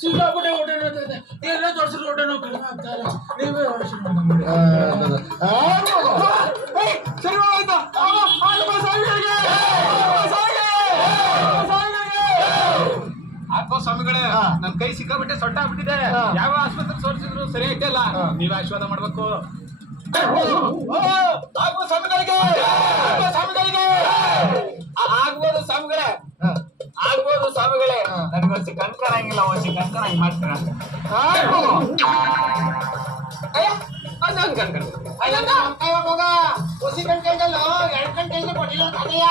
ಸಿಕ್ಕಾಪಟ್ಟೆ ಹೊಟ್ಟೆ ನೋಡ್ತದೆ. ಎಲ್ಲ ತೋರಿಸಿದ್ರು ಹೊಟ್ಟೆ ನೋವು ಕಡಿಮೆ ಆಗ್ತಾ ಇಲ್ಲ. ನೀವೇ ಹೊಡಿಸಿ ಸರಿ ಹೋಯ್ತಾ? ಆತ್ಮ ಸ್ವಾಮಿಗಳೇ, ನನ್ ಕೈ ಸಿಕ್ಕಾಬಿಟ್ಟೆ ಸೊಟ್ಟ ಆಗ್ಬಿಟ್ಟಿದೆ. ಯಾವ ಆಸ್ಪತ್ರೆ ತೋರಿಸಿದ್ರು ಸರಿ ಆಯ್ತಲ್ಲ. ನೀವೇ ಆಶೀರ್ವಾದ ಮಾಡ್ಬೇಕು. ಸ್ವಾಮಿಗಳಿಗೆ ಆಗ್ಬೋದು ಸ್ವಾಮಿಗಳೇ, ಆಗ್ಬೋದು ಸ್ವಾಮಿಗಳೇ. ನನ್ಗೊಂದು ಕಣ್ಕರಂಗಿಲ್ಲ, ಒಂದು ಕಣ್ಕರಂಗ್ ಮಾಡ್ತೀರ. ಹೋಗ ಹೊಸಿ ಗಂಟೆಲ್ಲ 2 ಗಂಟೆಯಿಂದ ಕೊಟ್ಟಿಲ್ಲ ಕಡೆಯ